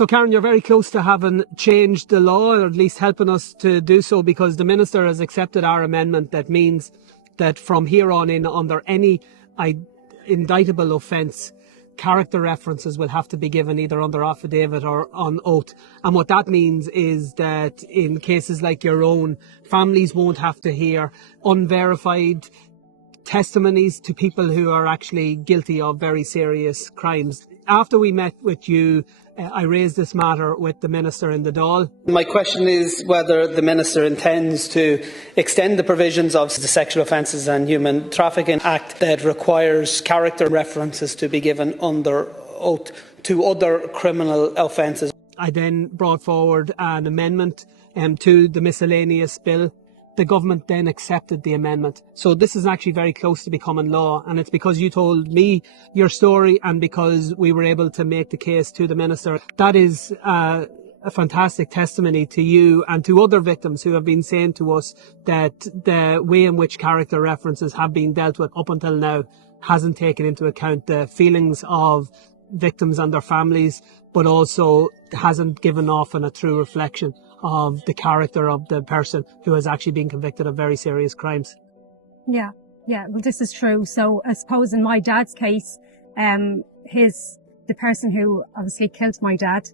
So Karen, you're very close to having changed the law, or at least helping us to do so, because the Minister has accepted our amendment that means that from here on in, under any indictable offence, character references will have to be given either under affidavit or on oath. And what that means is that in cases like your own, families won't have to hear unverified testimonies to people who are actually guilty of very serious crimes. After we met with you, I raised this matter with the Minister in the Dáil. My question is whether the Minister intends to extend the provisions of the Sexual Offences and Human Trafficking Act that requires character references to be given under oath to other criminal offences. I then brought forward an amendment to the miscellaneous bill. The government then accepted the amendment. So this is actually very close to becoming law, and it's because you told me your story and because we were able to make the case to the Minister. That is a fantastic testimony to you and to other victims who have been saying to us that the way in which character references have been dealt with up until now hasn't taken into account the feelings of victims and their families, but also hasn't given often a true reflection of the character of the person who has actually been convicted of very serious crimes. Yeah, well, this is true. So I suppose in my dad's case, the person who obviously killed my dad,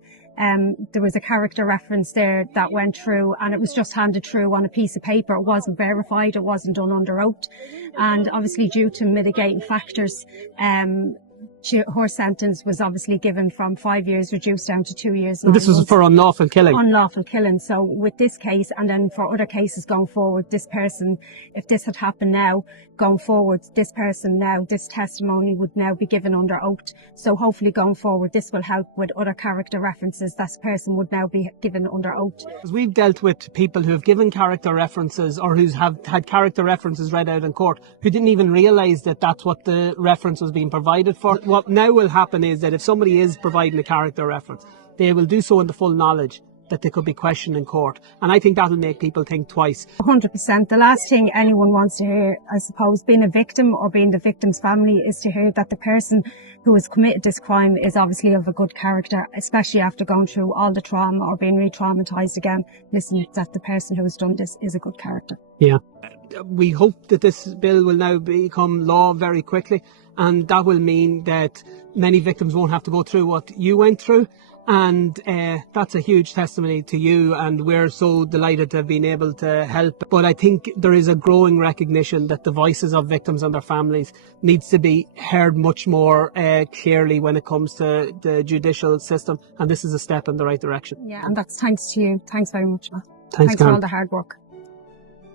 there was a character reference there that went through, and it was just handed through on a piece of paper. It wasn't verified, it wasn't done under oath, and obviously due to mitigating factors, her sentence was obviously given from 5 years reduced down to 2 years. And this was for unlawful killing? Unlawful killing. So with this case, and then for other cases going forward, this person, if this had happened now, going forward, this person now, this testimony would now be given under oath. So hopefully going forward, this will help with other character references. That person would now be given under oath. We've dealt with people who have given character references or who have had character references read out in court who didn't even realise that that's what the reference was being provided for. What now will happen is that if somebody is providing a character reference, they will do so in the full knowledge that they could be questioned in court. And I think that'll make people think twice. 100%. The last thing anyone wants to hear, I suppose, being a victim or being the victim's family, is to hear that the person who has committed this crime is obviously of a good character, especially after going through all the trauma or being re-traumatised again. Listen, that the person who has done this is a good character. Yeah. We hope that this bill will now become law very quickly, and that will mean that many victims won't have to go through what you went through. And that's a huge testimony to you, and we're so delighted to have been able to help. But I think there is a growing recognition that the voices of victims and their families needs to be heard much more clearly when it comes to the judicial system, and this is a step in the right direction. Yeah, and that's thanks to you. Thanks very much, Matt. Thanks for all the hard work.